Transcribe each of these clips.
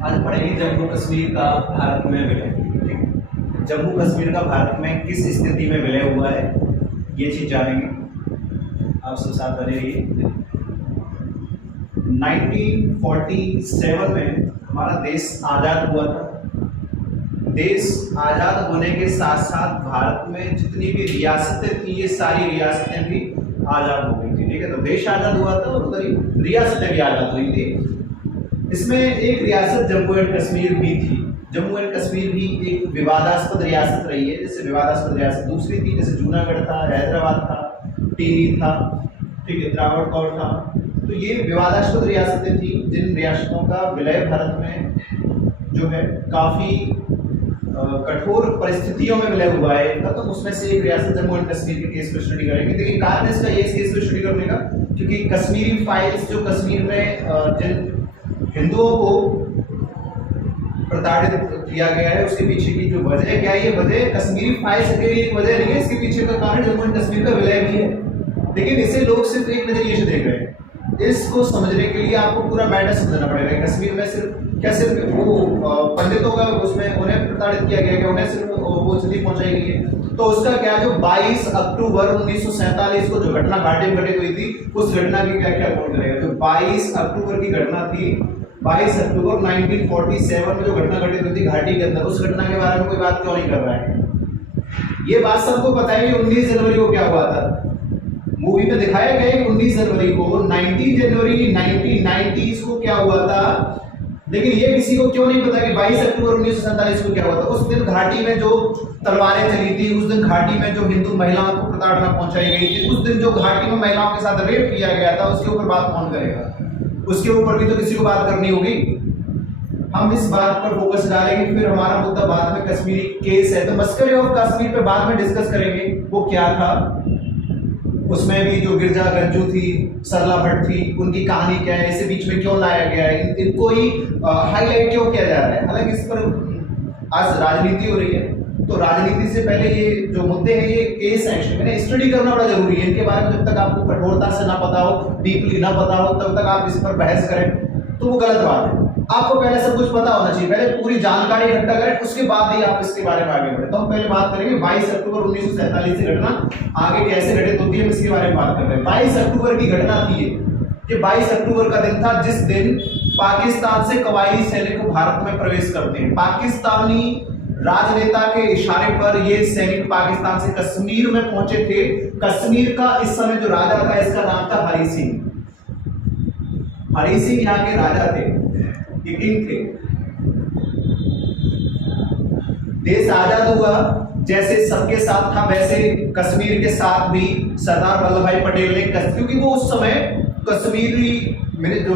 आज पढ़ेंगे जम्मू कश्मीर का भारत में विलय। ठीक है, जम्मू कश्मीर का भारत में किस स्थिति में विलय हुआ है ये चीज जानेंगे। आप सब साथ बने रहिए। 1947 में हमारा देश आज़ाद हुआ था। देश आज़ाद होने के साथ साथ भारत में जितनी भी रियासतें थी ये सारी रियासतें भी आज़ाद हो गई थी। ठीक है, तो देश आज़ाद हुआ था और उधर रियासतें भी आज़ाद हुई थी। इसमें एक रियासत जम्मू एंड कश्मीर भी थी। जम्मू एंड कश्मीर भी एक विवादास्पद रियासत रही है। जैसे विवादास्पद रियासत दूसरी थी, जैसे जूनागढ़ था, हैदराबाद था, टिहरी था, ठीक है, त्रावणकोर था। तो ये विवादास्पद रियासतें थी जिन रियासतों का विलय भारत में जो है काफी कठोर परिस्थितियों में विलय हुआ है इनका। तो उसमें से एक रियासत जम्मू एंड कश्मीर के केस को स्टडी करेंगे। देखिए कारण इसका ये इस केस को स्टडी करने का क्योंकि कश्मीरी फाइल्स जो कश्मीर में जिन हिंदुओं को प्रताड़ित किया गया है उसके पीछे की जो वजह क्या है, ये वजह कश्मीरी फाइल्स के लिए एक वजह नहीं है, इसके पीछे का कारण जम्मू एंड कश्मीर का विलय भी है। लेकिन इसे लोग सिर्फ एक नजरिए से देख रहे हैं। इसको समझने के लिए आपको पूरा मैटर समझना पड़ेगा। कश्मीर में सिर्फ वो पंडितों का उसमें उन्हें प्रताड़ित किया गया, उन्हें सिर्फ वो स्थिति पहुंचाई गई है। तो उसका क्या, जो 22 अक्टूबर 1947 को जो घटना घाटी में घटित हुई थी उस घटना की क्या क्या कौन करेगा। तो 22 अक्टूबर की घटना थी, 22 अक्टूबर 1947 में जो घटना घटित हुई थी घाटी के अंदर, उस घटना के बारे में कोई बात क्यों नहीं कर रहा है। ये बात सबको पता है कि 19 जनवरी को क्या हुआ था। मूवी में दिखाया गया है 19 जनवरी को, 19 जनवरी 1990 को क्या हुआ था। लेकिन ये किसी को क्यों नहीं पता कि 22 अक्टूबर 1947 को क्या हुआ था। उस दिन घाटी में जो तलवारें चली थी, उस दिन घाटी में जो हिंदू महिलाओं को प्रताड़ना पहुंचाई गई थी, उस दिन जो घाटी में महिलाओं के साथ रेप किया गया था, उसके ऊपर बात कौन करेगा। उसके ऊपर भी तो किसी को बात करनी होगी। हम इस बात पर फोकस डालेंगे। फिर हमारा मुद्दा बाद में कश्मीरी केस है, तो मस्करी ऑफ कश्मीर पे बाद में डिस्कस करेंगे वो क्या था। उसमें भी जो गिरजा गंजू थी, सरला भट्ट थी, उनकी कहानी क्या है, इसे बीच में क्यों लाया गया है, इनको ही हाईलाइट क्यों किया जा रहा है। हालांकि इस पर आज राजनीति हो रही है, तो राजनीति से पहले ये जो मुद्दे हैं ये केस है, मैंने स्टडी करना बड़ा जरूरी है। इनके बारे में जब तक आपको कठोरता से ना पता हो, डीपली ना पता हो, तब तक आप इस पर बहस करें तो वो गलत बात है। आपको पहले सब कुछ पता होना चाहिए, पहले पूरी जानकारी इकट्ठा करें, उसके बाद ही आप इसके बारे में आगे बढ़े। तो हम पहले बात करेंगे 22 अक्टूबर 1947 की घटना आगे कैसे घटित होती है, इसके बारे में बात कर रहे हैं। 22 अक्टूबर की घटना थी ये 22 अक्टूबर का दिन था जिस दिन पाकिस्तान से कबायली सैनिक भारत में प्रवेश करते हैं। पाकिस्तानी राजनेता के इशारे पर ये सैनिक पाकिस्तान से कश्मीर में पहुंचे थे। कश्मीर का इस समय जो राजा था इसका नाम था हरि सिंह। हरि सिंह यहाँ के राजा थे, ये किंग थे। देश आजाद हुआ, जैसे सबके साथ था वैसे कश्मीर के साथ भी सरदार वल्लभ भाई पटेल ने, क्योंकि वो उस समय कश्मीरी जो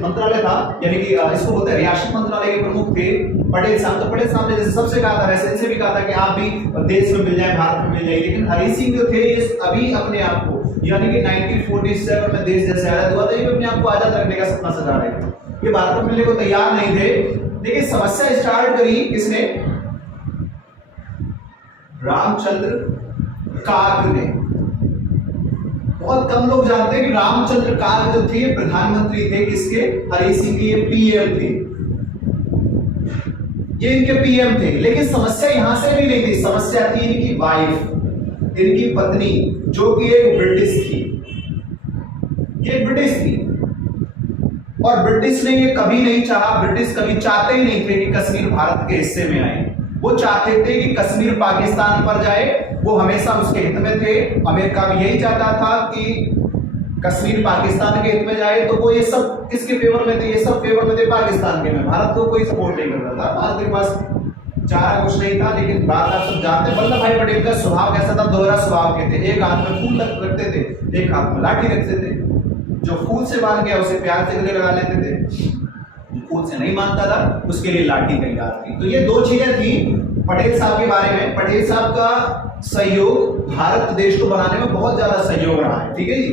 मंत्रालय था, यानी कि इसको बोलते हैं रियासत मंत्रालय के प्रमुख थे पटेल साहब। तो पटेल साहब ने जैसे सबसे कहा था वैसे इनसे भी कहा था कि आप भी देश में मिल जाए, भारत में मिल जाए। लेकिन हरि सिंह जो थे ये अभी अपने आप को, यानी कि 1947 में देश जैसे आजाद हुआ था, ये अपने आप को आजाद रखने का सपना सजा रहे थे। ये भारत में मिलने को तैयार नहीं थे। लेकिन समस्या स्टार्ट करी किसने, रामचंद्र कार्ग ने। बहुत कम लोग जानते हैं कि रामचंद्र कार्ग जो थे प्रधानमंत्री थे किसके, हरि सिंह के, ये पीएम थे, ये इनके पीएम थे। लेकिन समस्या यहां से भी नहीं थी, समस्या थी इनकी वाइफ, इनकी पत्नी, जो कि एक ब्रिटिश थी। ये ब्रिटिश थी और ब्रिटिश ने ये कभी नहीं चाहा, ब्रिटिश कभी चाहते ही नहीं थे कि कश्मीर भारत के हिस्से में आए। वो चाहते थे कि कश्मीर पाकिस्तान पर जाए, वो हमेशा उसके हित में थे। अमेरिका भी यही चाहता था कि कश्मीर पाकिस्तान के हित में जाए। तो वो ये सब किसके फेवर में थे, ये सब फेवर में थे पाकिस्तान के में। भारत को कोई सपोर्ट नहीं कर रहा था, भारत के पास चारा कुछ नहीं था। लेकिन बात आप सब जानते हैं वल्लभ भाई पटेल का स्वभाव कैसा था, दोहरा स्वभाव के थे। एक हाथ में फूल रखते थे, एक हाथ में लाठी रखते थे। जो फूल से बांध गया उसे प्यार से गले लगा लेते थे, जो फूल से नहीं मानता था उसके लिए लाठी तैयार थी। तो ये दो चीजें थी पटेल साहब के बारे में। पटेल साहब का सहयोग भारत देश को बनाने में बहुत ज्यादा सहयोग रहा है, ठीक है जी।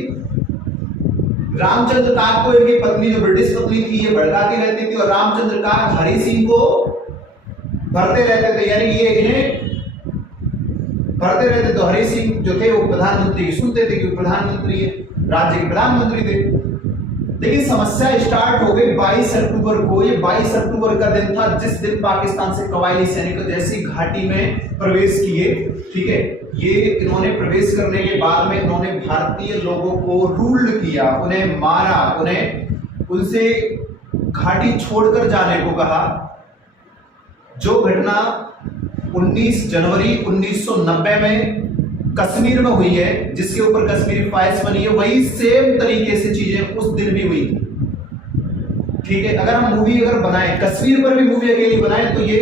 रामचंद्र कार्ग को इनकी पत्नी जो ब्रिटिश पत्नी थी ये भड़काती रहती थी, और रामचंद्र कार्ग हरि सिंह को भरते रहते थे, यानी ये इन्हें भरते रहते। तो हरि सिंह जो थे वो प्रधानमंत्री की सुनते थे, क्योंकि प्रधानमंत्री राज्य के प्रधानमंत्री थे। लेकिन समस्या स्टार्ट हो गई 22 अक्टूबर को। ये 22 अक्टूबर का दिन था जिस दिन पाकिस्तान से कबायली सैनिक जैसी घाटी में प्रवेश किए। ठीक है, ये इन्होंने प्रवेश करने के बाद में इन्होंने भारतीय लोगों को रूल्ड किया, उन्हें मारा, उन्हें उनसे घाटी छोड़कर जाने को कहा। जो घटना 19 जनवरी 1990 में कश्मीर में हुई है, जिसके ऊपर कश्मीरी फाइल्स बनी है, वही सेम तरीके से चीजें उस दिन भी हुई थी। ठीक है, अगर हम मूवी अगर बनाए, कश्मीर पर भी मूवी अकेली बनाए, तो ये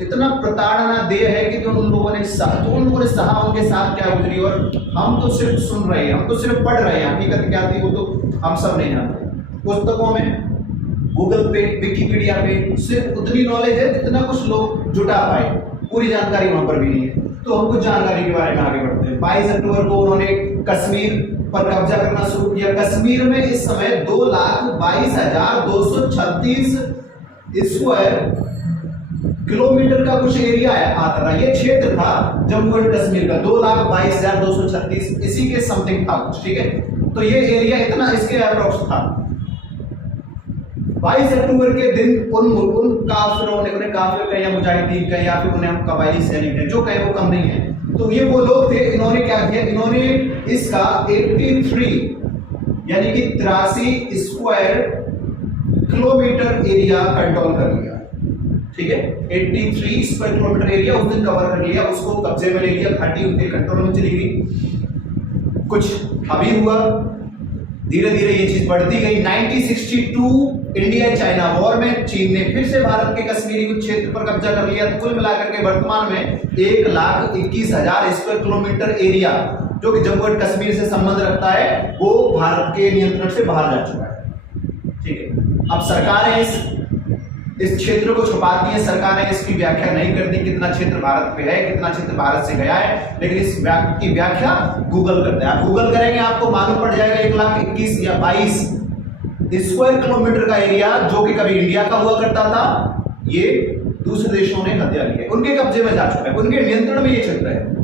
इतना प्रताड़ना देय है कि जो उन लोगों ने सहा उनके साथ क्या गुजरी। और हम तो सिर्फ सुन रहे हैं, हम तो सिर्फ पढ़ रहे हैं, हकीकत क्या थी वो तो हम सब नहीं जानते। पुस्तकों में, गूगल पे, विकिपीडिया पे सिर्फ उतनी नॉलेज है जितना कुछ लोग जुटा पाए, पूरी जानकारी वहां पर भी नहीं है। तो हम कुछ जानकारी के बारे में आगे बढ़ते हैं। 22 अक्टूबर को उन्होंने कश्मीर पर कब्जा करना शुरू किया। कश्मीर में इस समय 2,22,236 स्क्वायर किलोमीटर का कुछ एरिया आता था। ये क्षेत्र था जम्मू एंड कश्मीर का, 2,22,236 इसी के समथिंग था कुछ। ठीक है, तो ये एरिया इतना इसके अप्रोक्स था। 22 अक्टूबर के दिन उन काफिरों ने, उन्हें काफिर कहें या मुजाहिदीन कहें या फिर उन्हें हम कबायली सैनिक हैं, जो कहे वो कम नहीं है, तो ये वो लोग थे। इन्होंने क्या किया, इन्होंने इसका 83 यानी कि 83 स्क्वायर किलोमीटर एरिया कंट्रोल कर लिया। ठीक है, 83 स्क्वायर किलोमीटर एरिया उस दिन कवर कर लिया, उसको कब्जे में ले लिया, घाटी उनके कंट्रोल में चली गई। कुछ अभी हुआ, धीरे धीरे ये चीज बढ़ती गई। 1962 इंडिया चाइना वॉर में चीन ने फिर से भारत के कश्मीरी कुछ क्षेत्र पर कब्जा कर लिया। तो कुल मिलाकर के वर्तमान में 1,21,000 स्क्वायर किलोमीटर एरिया जो कि जम्मू एंड कश्मीर से संबंध रखता है, वो भारत के नियंत्रण से बाहर जा चुका है। ठीक है, अब सरकारें इस क्षेत्र को छुपाती है, सरकारें इसकी व्याख्या नहीं करती कितना क्षेत्र भारत पे है, कितना क्षेत्र भारत से गया है, लेकिन इस की व्याख्या गूगल करते हैं। आप गूगल करेंगे आपको मालूम पड़ जाएगा 1,21,000 या 22 स्क्वायर किलोमीटर का एरिया जो कि कभी इंडिया का हुआ करता था, ये दूसरे देशों ने कब्जा लिया, उनके कब्जे में जा चुका है, उनके नियंत्रण में ये क्षेत्र है।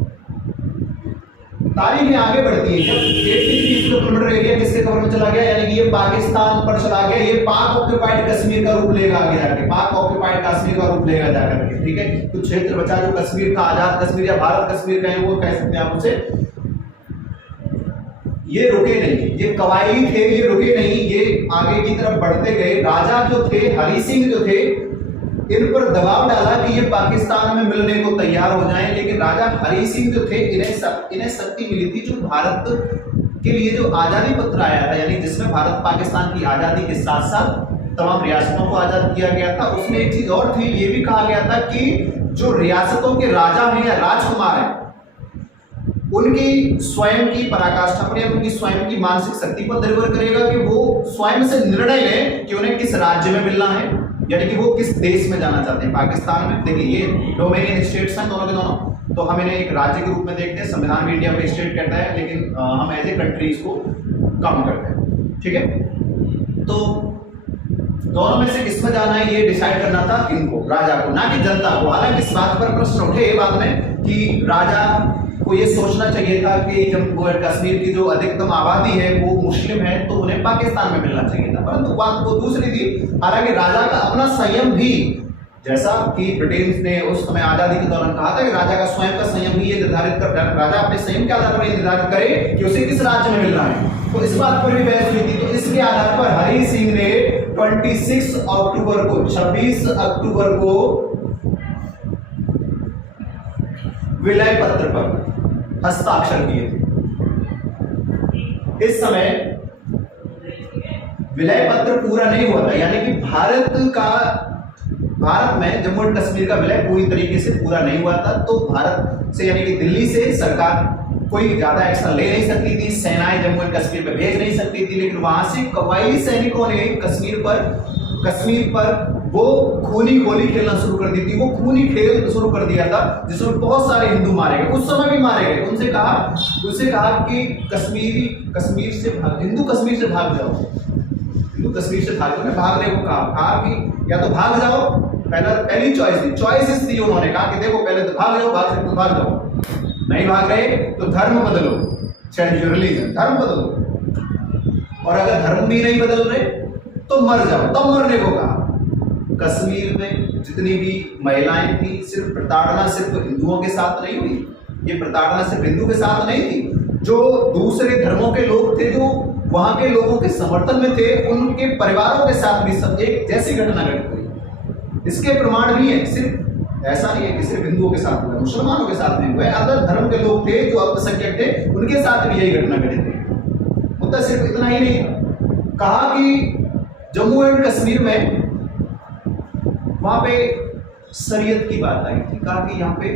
तारीखें आगे बढ़ती है, जब 83 किलोमीटर एरिया किसके कवर में चला गया, यानी कि ये पाकिस्तान पर चला गया, ये पाक ऑक्युपाइड कश्मीर का रूप लेगा आगे जाके, पाक ऑक्युपाइड कश्मीर का रूप लेगा जाकर के। ठीक है, कुछ क्षेत्र बचा जो कश्मीर का, आजाद कश्मीर या भारत कश्मीर का है, वो कह सकते हैं आप उसे। ये रुके नहीं, ये कबायली थे, ये रुके नहीं, ये आगे की तरफ बढ़ते गए। राजा जो थे, हरि सिंह जो थे, इन पर दबाव डाला कि ये पाकिस्तान में मिलने को तैयार हो जाएं, लेकिन राजा हरि सिंह जो थे, इन्हें शक्ति मिली थी जो भारत के लिए जो आजादी पत्र आया था, यानी जिसमें भारत पाकिस्तान की आजादी के साथ साथ तमाम रियासतों को आजाद किया गया था, उसमें एक चीज और थी, ये भी कहा गया था कि जो रियासतों के राजा हैं या राजकुमार हैं, उनकी स्वयं की पराकाष्ठा पर या उनकी स्वयं की मानसिक शक्ति पर निर्भर करेगा कि वो स्वयं से निर्णय लें कि उन्हें किस राज्य में मिलना है, यानी कि वो किस देश में जाना चाहते हैं। पाकिस्तान में देखिए, ये डोमिनियन स्टेट्स हैं दोनों के दोनों, तो हम इन्हें एक राज्य के रूप में देखते हैं। संविधान भी इंडिया में स्टेट कहता है, लेकिन हम एज ए कंट्री इसको कम करते हैं। ठीक है, तो दोनों में से किसमें जाना है ये डिसाइड करना था इनको, राजा को, ना कि जनता को। हालांकि इस बात पर प्रश्न उठे बाद में कि राजा को ये सोचना चाहिए था कि जम्मू एंड कश्मीर की जो अधिकतम आबादी है वो मुस्लिम है, तो उन्हें पाकिस्तान में मिलना चाहिए था, परंतु बात वो दूसरी थी। हालांकि राजा का अपना संयम भी, जैसा कि ब्रिटेन ने उस समय आजादी के दौरान कहा था कि राजा का स्वयं का संयम भी ये निर्धारित कर, राजा अपने संयम के आधार पर निर्धारित करे कि उसे किस राज्य में मिलना है, तो इस बात पर भी बहस हुई थी। तो इसके आधार पर हरि सिंह ने 26 अक्टूबर को विलय पत्र पर हस्ताक्षर किए थे। इस समय विलय पत्र पूरा नहीं हुआ था, यानी कि भारत में जम्मू एंड कश्मीर का विलय पूरी तरीके से पूरा नहीं हुआ था। तो भारत से, यानी कि दिल्ली से सरकार कोई ज्यादा एक्शन ले नहीं सकती थी, सेनाएं जम्मू एंड कश्मीर में भेज नहीं सकती थी, लेकिन वहां से कबायली सैनिकों ने कश्मीर पर वो खूनी गोली खेलना शुरू कर दी थी, वो खूनी खेल शुरू कर दिया था जिसमें बहुत सारे हिंदू मारे गए, उस समय भी मारे गए। उनसे कहा कि कश्मीर से हिंदू कश्मीर से भाग जाओ, हिंदू कश्मीर से भागने को कहा कि या तो भाग जाओ, पहली चॉइसेस दी उन्होंने, कहा कि देखो पहले तो भाग जाओ, नहीं भाग रहे तो धर्म बदलो, चेंज योर रिलीजन, धर्म बदलो। और अगर धर्म भी नहीं बदल रहे तो मर जाओ, तब मरने को कहा। कश्मीर में जितनी भी महिलाएं थी, सिर्फ प्रताड़ना सिर्फ हिंदुओं के साथ नहीं हुई, ये प्रताड़ना सिर्फ हिंदू के साथ नहीं थी, जो दूसरे धर्मों के लोग थे जो वहां के लोगों के समर्थन में थे, उनके परिवारों के साथ भी सब एक जैसी घटना घटित हुई। इसके प्रमाण भी है, सिर्फ ऐसा नहीं है कि सिर्फ हिंदुओं के साथ हुआ, मुसलमानों के साथ नहीं हुआ, अदर धर्म के लोग थे जो अल्पसंख्यक थे, उनके साथ भी यही घटना घटित हुई। मुद्दा सिर्फ इतना ही नहीं था, कहा कि जम्मू एंड कश्मीर में वहां पे शरीयत की बात आई थी, कहा कि यहाँ पे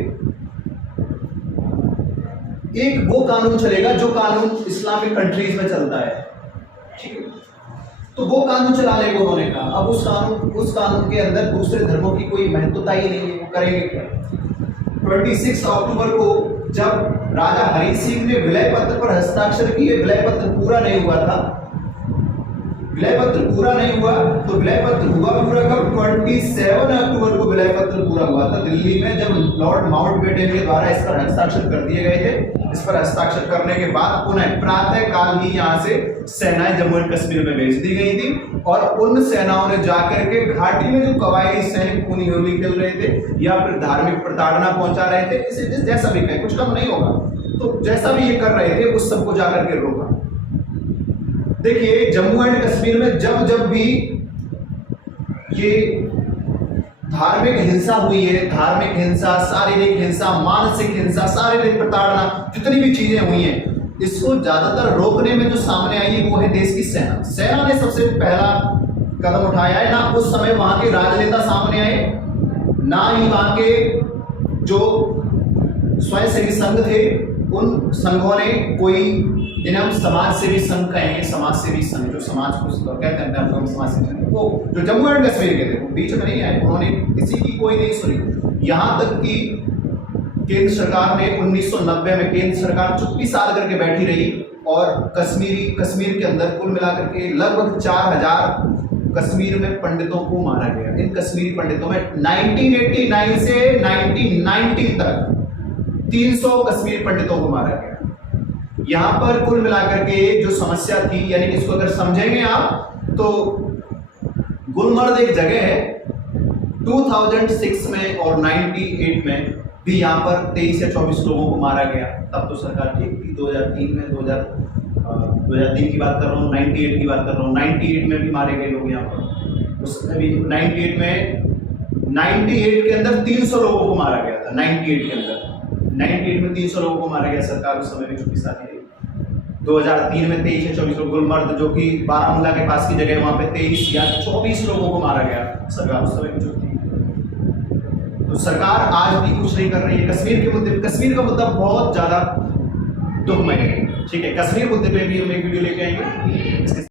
एक वो कानून चलेगा जो कानून इस्लामिक कंट्रीज में चलता है, ठीक है, तो वो कानून चलाने को उन्होंने कहा। अब उस कानून के अंदर दूसरे धर्मों की कोई महत्वता ही नहीं है, वो करेंगे क्या। 26 अक्टूबर को जब राजा हरि सिंह ने विलय पत्र पर हस्ताक्षर किए, विलय पत्र पूरा नहीं हुआ था, विलय पत्र पूरा नहीं हुआ, तो विलय पत्र हुआ पूरा कब, 27 अक्टूबर को विलय पत्र पूरा हुआ था दिल्ली में, जब लॉर्ड माउंटबेटन के द्वारा इस पर हस्ताक्षर कर दिए गए थे। इस पर हस्ताक्षर करने के बाद पुनः प्रातः काल ही यहाँ से सेनाएं जम्मू एंड कश्मीर में भेज दी गई थी, और उन सेनाओं ने जाकर के घाटी में जो कबायली सैनिक खूनी होली खेल रहे थे या फिर धार्मिक प्रताड़ना पहुंचा रहे थे, इसे जैसा भी कहे, कुछ कम नहीं होगा, तो जैसा भी ये कर रहे थे उस सबको जाकर के रोका। देखिए जम्मू एंड कश्मीर में जब जब भी ये धार्मिक हिंसा हुई है, धार्मिक हिंसा, शारीरिक हिंसा, मानसिक हिंसा, शारीरिक प्रताड़ना, जितनी भी चीजें हुई हैं, इसको ज्यादातर रोकने में जो सामने आई है वो है देश की सेना। सेना ने सबसे पहला कदम उठाया है। ना उस समय वहां के राजनेता सामने आए, ना ही वहां के जो स्वयंसेवी संघ थे उन संघों ने कोई, जिन्हें हम समाज सेवी संघ कहेंगे, समाज सेवी संघ जो समाज को कहते हैं, हम समाज सेवी संघ, वो जो जम्मू एंड कश्मीर के थे वो बीच में नहीं आए, उन्होंने किसी की कोई नहीं सुनी। यहां तक कि केंद्र सरकार ने 1990 में केंद्र सरकार चुप्पी साध करके बैठी रही, और कश्मीर के अंदर कुल मिलाकर के लगभग 4000 कश्मीर में पंडितों को मारा गया। इन कश्मीरी पंडितों में 1989 से 1990 तक 300 कश्मीरी पंडितों को मारा गया। यहां पर कुल मिलाकर के जो समस्या थी, यानी कि इसको अगर समझेंगे आप तो गुलमर्ग एक जगह है, 2006 में और 98 में भी यहाँ पर 23 या 24 लोगों को मारा गया। तब तो सरकार ठीक थी। 2003 में 2003 की बात कर रहा हूँ, 98 की बात कर रहा हूँ, 98 में भी मारे गए लोग यहाँ पर। उसमें भी 98 के अंदर 300 लोगों को मारा गया था। 98 में 300 लोगों को मारा गया, सरकार उस समय भी चुप्पी साधी रही। 2003 में 23 या 24 लोग, गुलमर्ग जो कि बारामूला के पास की जगह, वहां पे 23 या 24 लोगों को मारा गया, सरकार उस समय भी चुप थी। तो सरकार आज भी कुछ नहीं कर रही है कश्मीर के मुद्दे। कश्मीर का मुद्दा बहुत ज्यादा दुखमय है, ठीक है। कश्मीर मुद्दे पे भी हम एक वीडियो लेके आएंगे।